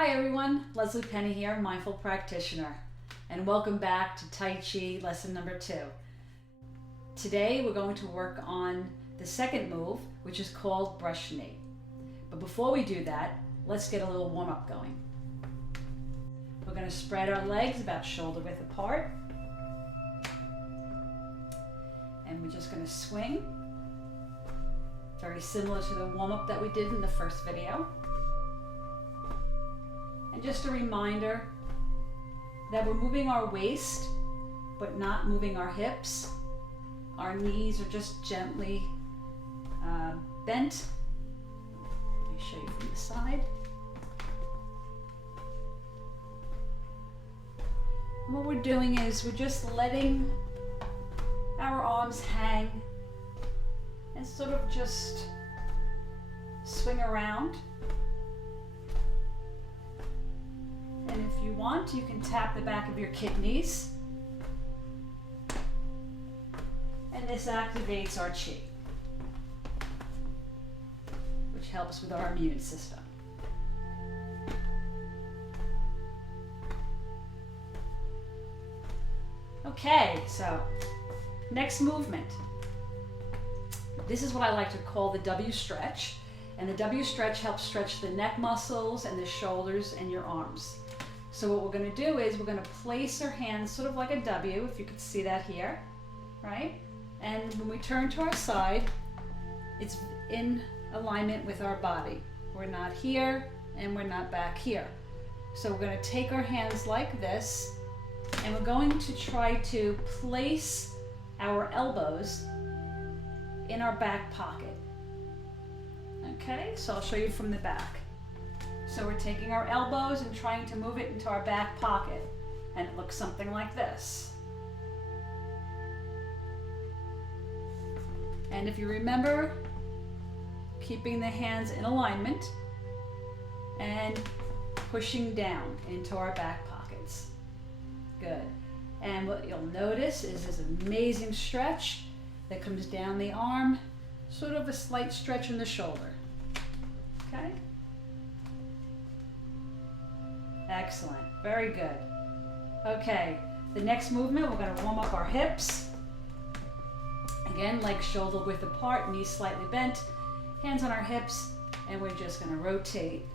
Hi everyone, Leslie Penny here, Mindful Practitioner, and welcome back to Tai Chi lesson number 2. Today we're going to work on the second move, which is called brush knee. But before we do that, let's get a little warm-up going. We're going to spread our legs about shoulder width apart, and we're just going to swing, very similar to the warm-up that we did in the first video. And just a reminder that we're moving our waist, but not moving our hips. Our knees are just gently bent. Let me show you from the side. And what we're doing is we're just letting our arms hang and sort of just swing around. And if you want, you can tap the back of your kidneys. And this activates our chi, which helps with our immune system. Okay, so next movement. This is what I like to call the W stretch. And the W stretch helps stretch the neck muscles and the shoulders and your arms. So what we're going to do is we're going to place our hands sort of like a W, if you could see that here, right? And when we turn to our side, it's in alignment with our body. We're not here and we're not back here. So we're going to take our hands like this, and we're going to try to place our elbows in our back pocket. Okay, so I'll show you from the back. So we're taking our elbows and trying to move it into our back pocket, and it looks something like this. And if you remember, keeping the hands in alignment and pushing down into our back pockets. Good. And what you'll notice is this amazing stretch that comes down the arm, sort of a slight stretch in the shoulder. Okay? Excellent, very good. Okay, the next movement, we're going to warm up our hips. Again, legs shoulder width apart, knees slightly bent, hands on our hips, and we're just going to rotate.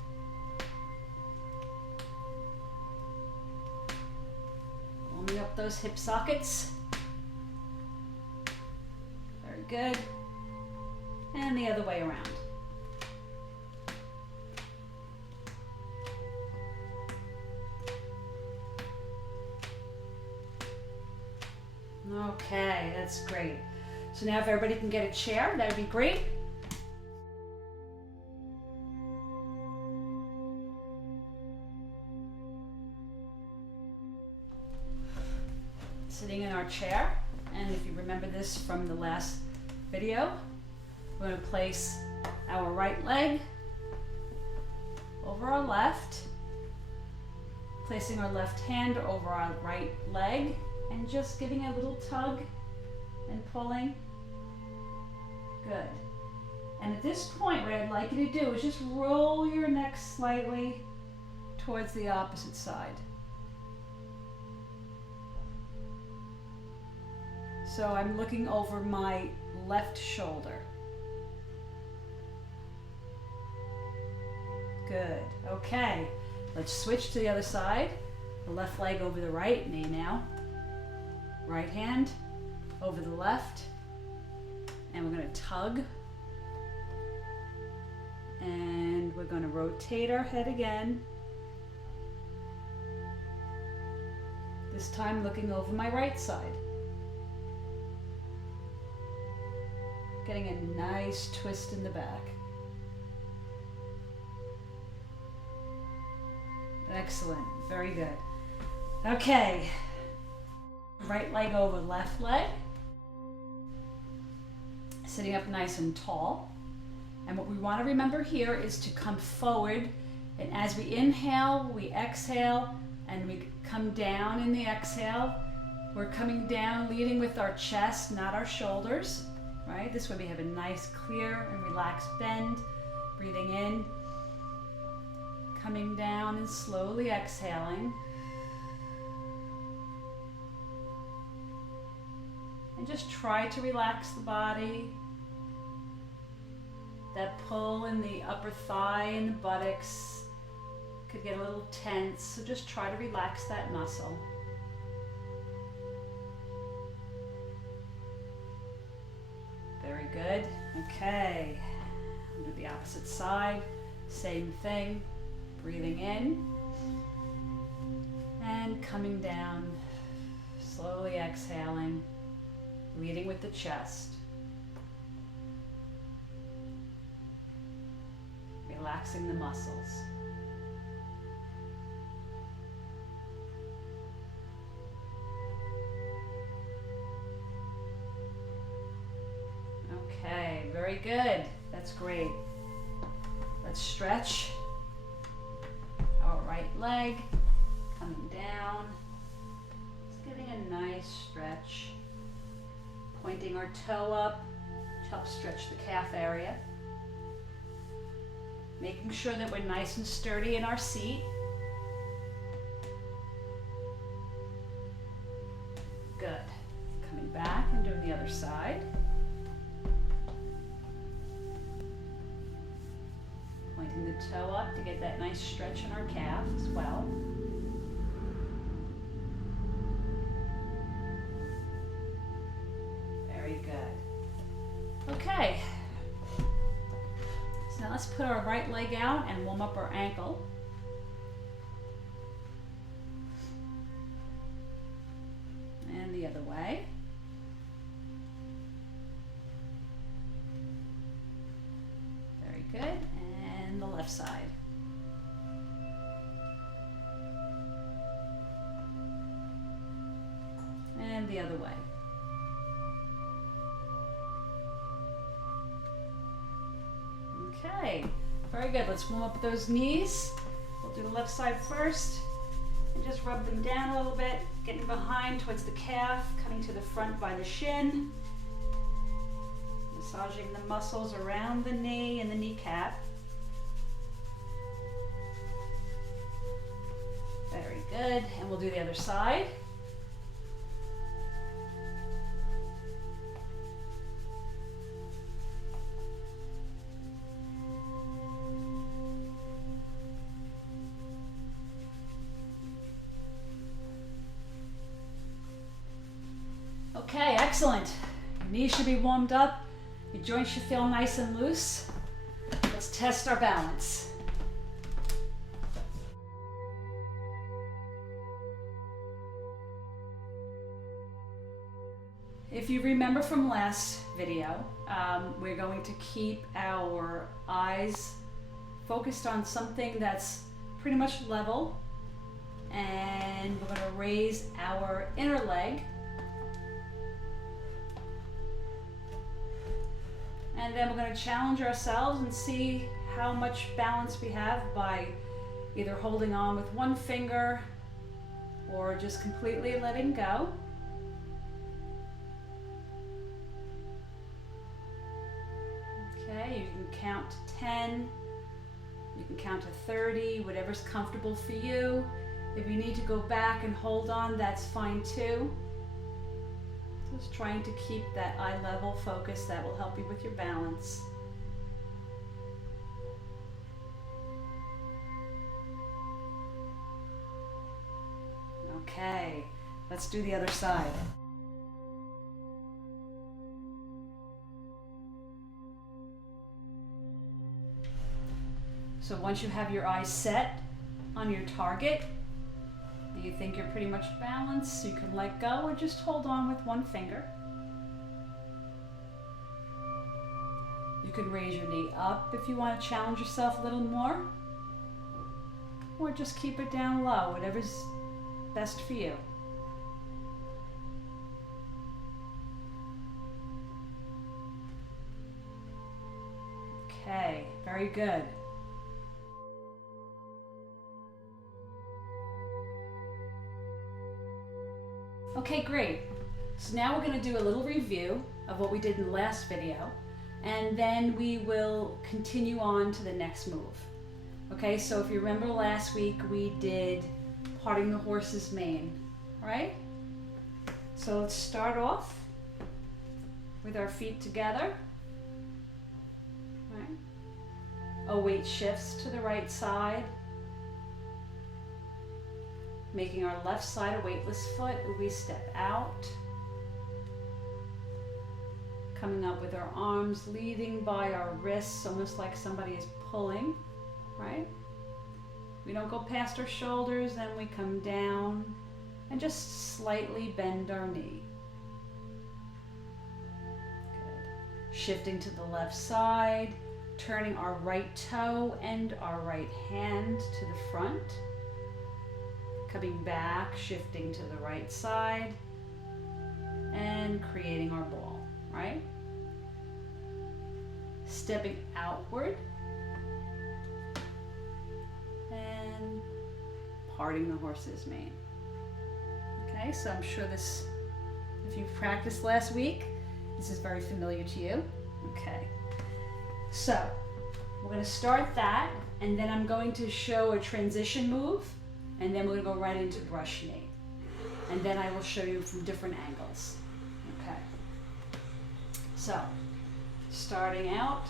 Warming up those hip sockets. Very good. And the other way around. Okay, that's great. So now if everybody can get a chair, that would be great. Sitting in our chair, and if you remember this from the last video, we're going to place our right leg over our left, placing our left hand over our right leg, and just giving a little tug and pulling. Good. And at this point, what I'd like you to do is just roll your neck slightly towards the opposite side. So I'm looking over my left shoulder. Good. Okay. Let's switch to the other side. The left leg over the right knee now. Right hand over the left, and we're going to tug, and we're going to rotate our head again, this time looking over my right side, getting a nice twist in the back. Excellent, very good. Okay. Right leg over left leg, sitting up nice and tall. And what we want to remember here is to come forward, and as we inhale, we exhale, and we come down in the exhale. We're coming down, leading with our chest, not our shoulders, right? This way we have a nice, clear and relaxed bend. Breathing in, coming down and slowly exhaling. And just try to relax the body. That pull in the upper thigh and the buttocks could get a little tense, so just try to relax that muscle. Very good. Okay, I'll do the opposite side. Same thing. Breathing in and coming down, slowly exhaling, leading with the chest. Relaxing the muscles. Okay, very good. That's great. Let's stretch our right leg, coming down. Just getting a nice stretch. Pointing our toe up to help stretch the calf area. Making sure that we're nice and sturdy in our seat. Good. Coming back and doing the other side. Pointing the toe up to get that nice stretch in our calf as well. Very good. Okay. So now let's put our right leg out and warm up our ankle. And the other way. Very good. And the left side. And the other way. Okay, very good. Let's warm up those knees. We'll do the left side first and just rub them down a little bit, getting behind towards the calf, coming to the front by the shin, massaging the muscles around the knee and the kneecap. Very good, and we'll do the other side. Okay, excellent. Your knees should be warmed up. Your joints should feel nice and loose. Let's test our balance. If you remember from last video, we're going to keep our eyes focused on something that's pretty much level, and we're going to raise our inner leg. And then we're going to challenge ourselves and see how much balance we have by either holding on with one finger or just completely letting go. Okay, you can count to 10, you can count to 30, whatever's comfortable for you. If you need to go back and hold on, that's fine too. Just trying to keep that eye level focus. That will help you with your balance. Okay, let's do the other side. So once you have your eyes set on your target, you think you're pretty much balanced, so you can let go or just hold on with one finger. You can raise your knee up if you want to challenge yourself a little more, or just keep it down low, whatever's best for you. Okay, very good. Okay, great. So now we're going to do a little review of what we did in the last video, and then we will continue on to the next move. Okay, so if you remember last week, we did parting the horse's mane, right? So let's start off with our feet together, right? A weight shifts to the right side, making our left side a weightless foot. We step out, coming up with our arms leading by our wrists, almost like somebody is pulling, right? We don't go past our shoulders, then we come down and just slightly bend our knee. Good. Shifting to the left side, turning our right toe and our right hand to the front. Coming back, shifting to the right side, and creating our ball, right? Stepping outward, and parting the horse's mane. Okay, so I'm sure this, if you've practiced last week, this is very familiar to you. Okay, so we're going to start that, and then I'm going to show a transition move, and then we're going to go right into brush knee. And then I will show you from different angles. Okay, so starting out,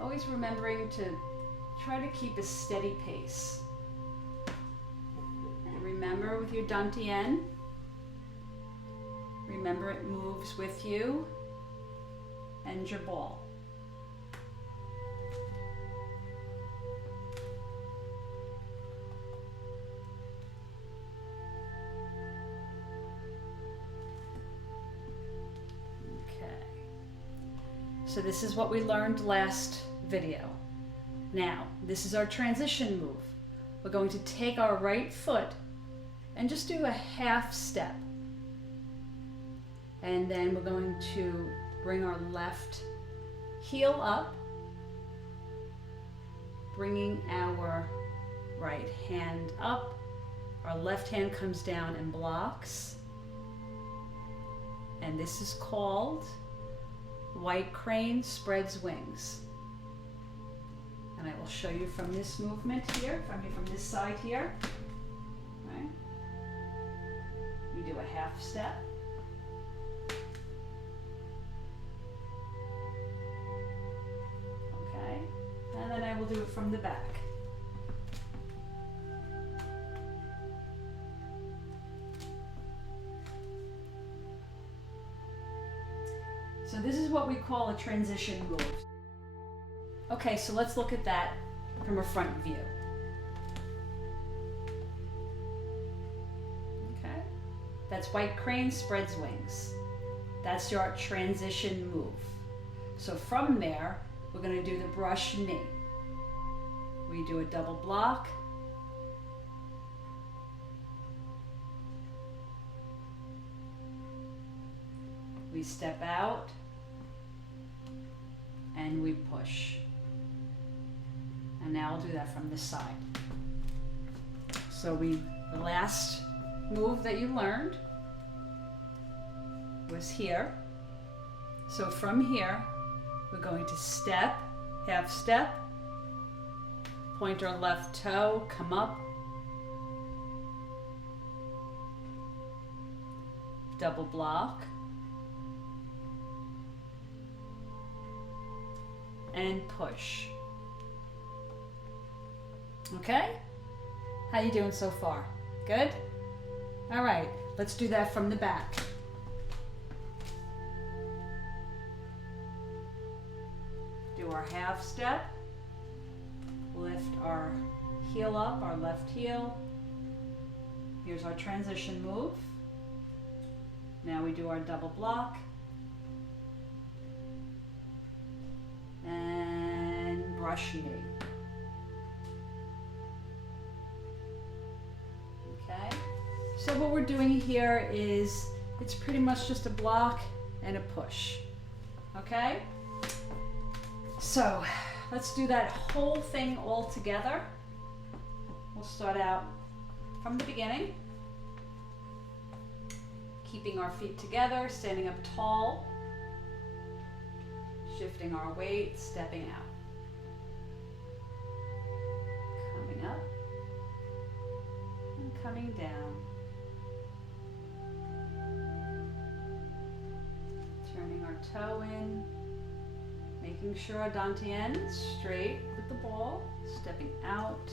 always remembering to try to keep a steady pace. And remember with your dantian, remember it moves with you and your ball. Okay. So this is what we learned last video. Now, this is our transition move. We're going to take our right foot and just do a half step. And then we're going to bring our left heel up, bringing our right hand up. Our left hand comes down and blocks. And this is called white crane spreads wings. And I will show you from this movement here, from this side here. Right? We do a half step. Okay, and then I will do it from the back. So this is what we call a transition move. Okay, so let's look at that from a front view. Okay, that's white crane spreads wings. That's your transition move. So from there, we're going to do the brush knee. We do a double block. We step out and we push. And now I'll do that from this side. So the last move that you learned was here. So from here, we're going to step, half step, point our left toe, come up, double block, and push. Okay? How you doing so far? Good? All right, let's do that from the back. Do our half step, lift our heel up, our left heel. Here's our transition move. Now we do our double block. And brush knee. Okay, so what we're doing here is, it's pretty much just a block and a push. Okay, so let's do that whole thing all together. We'll start out from the beginning, keeping our feet together, standing up tall, shifting our weight, stepping out. Coming up and coming down. Turning our toe in, making sure our dantian is straight with the ball, stepping out,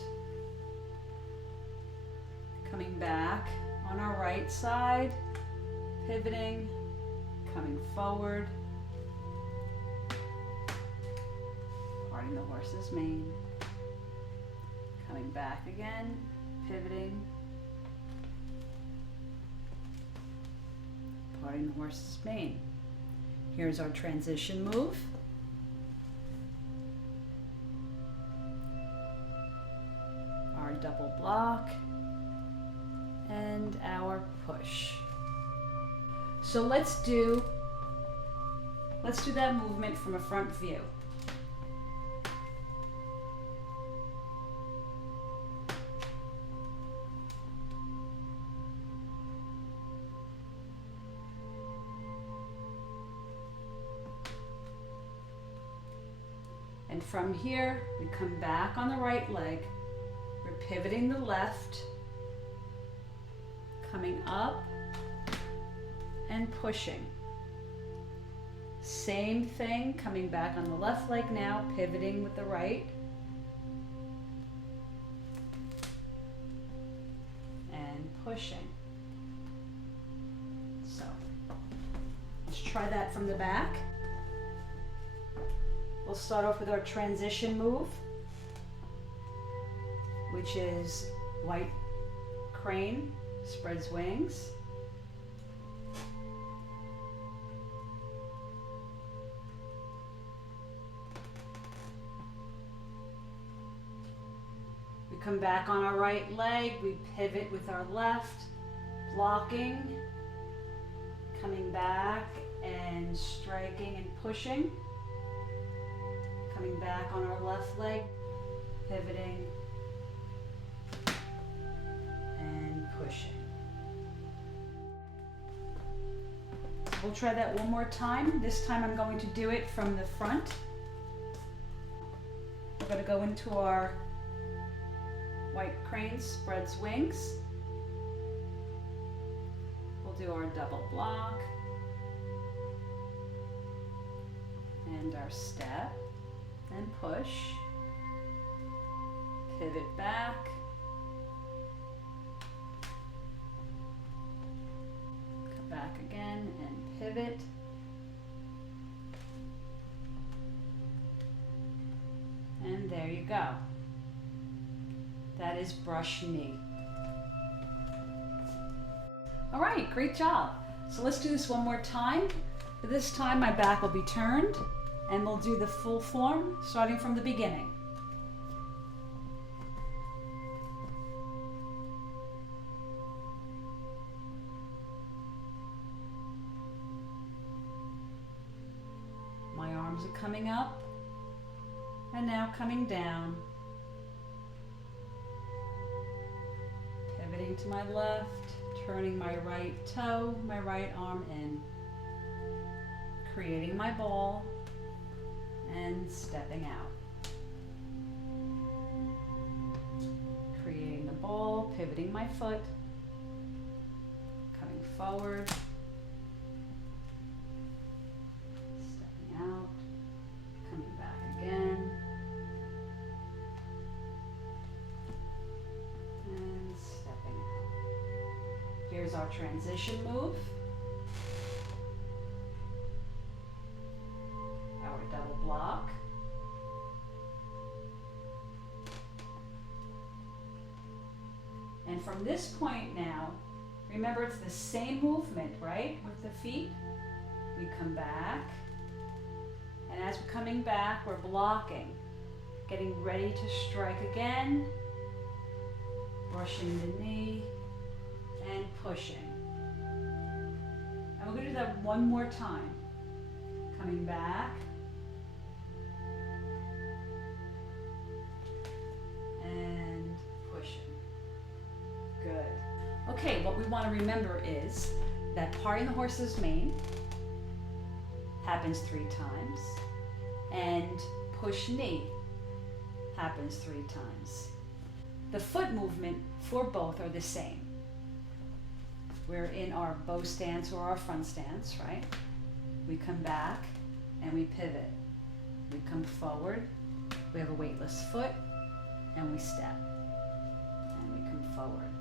coming back on our right side, pivoting, coming forward, parting the horse's mane, coming back again, pivoting, parting the horse's mane. Here's our transition move. Our double block and our push. So let's do that movement from a front view. And from here, we come back on the right leg. We're pivoting the left, coming up and pushing. Same thing, coming back on the left leg now, pivoting with the right. And pushing. So, let's try that from the back. We'll start off with our transition move, which is white crane, spreads wings. We come back on our right leg, we pivot with our left, blocking, coming back and striking and pushing. Coming back on our left leg, pivoting and pushing. We'll try that one more time. This time I'm going to do it from the front. We're going to go into our white crane spreads wings. We'll do our double block and our step. And push, pivot back, come back again and pivot, and there you go. That is brush knee. All right, great job. So let's do this one more time. This time my back will be turned. And we'll do the full form, starting from the beginning. My arms are coming up, and now coming down. Pivoting to my left, turning my right toe, my right arm in. Creating my ball. And stepping out. Creating the ball, pivoting my foot, coming forward, stepping out, coming back again, and stepping out. Here's our transition move. Double block. And from this point now, remember it's the same movement, right? With the feet, we come back. And as we're coming back, we're blocking, getting ready to strike again, brushing the knee and pushing. And we're going to do that one more time. Coming back. Okay, what we want to remember is that parting the horse's mane happens 3 times, and push knee happens 3 times. The foot movement for both are the same. We're in our bow stance or our front stance, right? We come back and we pivot. We come forward, we have a weightless foot, and we step. And we come forward,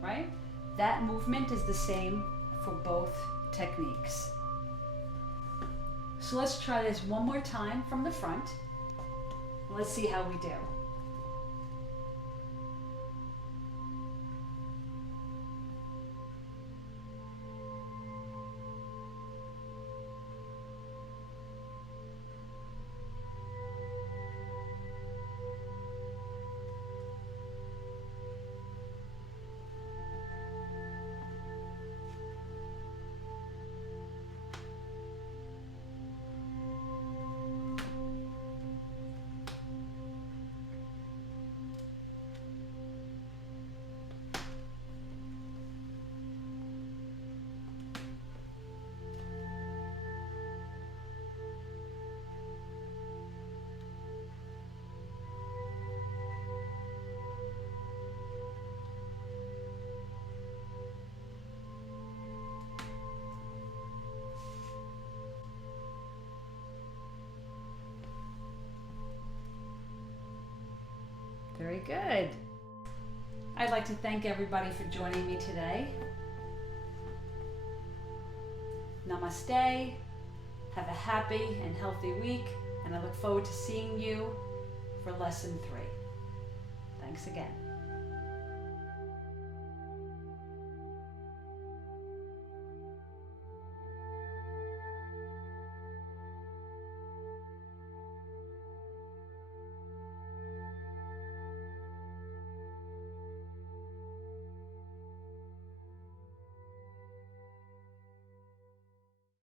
right? That movement is the same for both techniques. So let's try this one more time from the front. Let's see how we do. Very good. I'd like to thank everybody for joining me today. Namaste. Have a happy and healthy week, and I look forward to seeing you for lesson 3. Thanks again.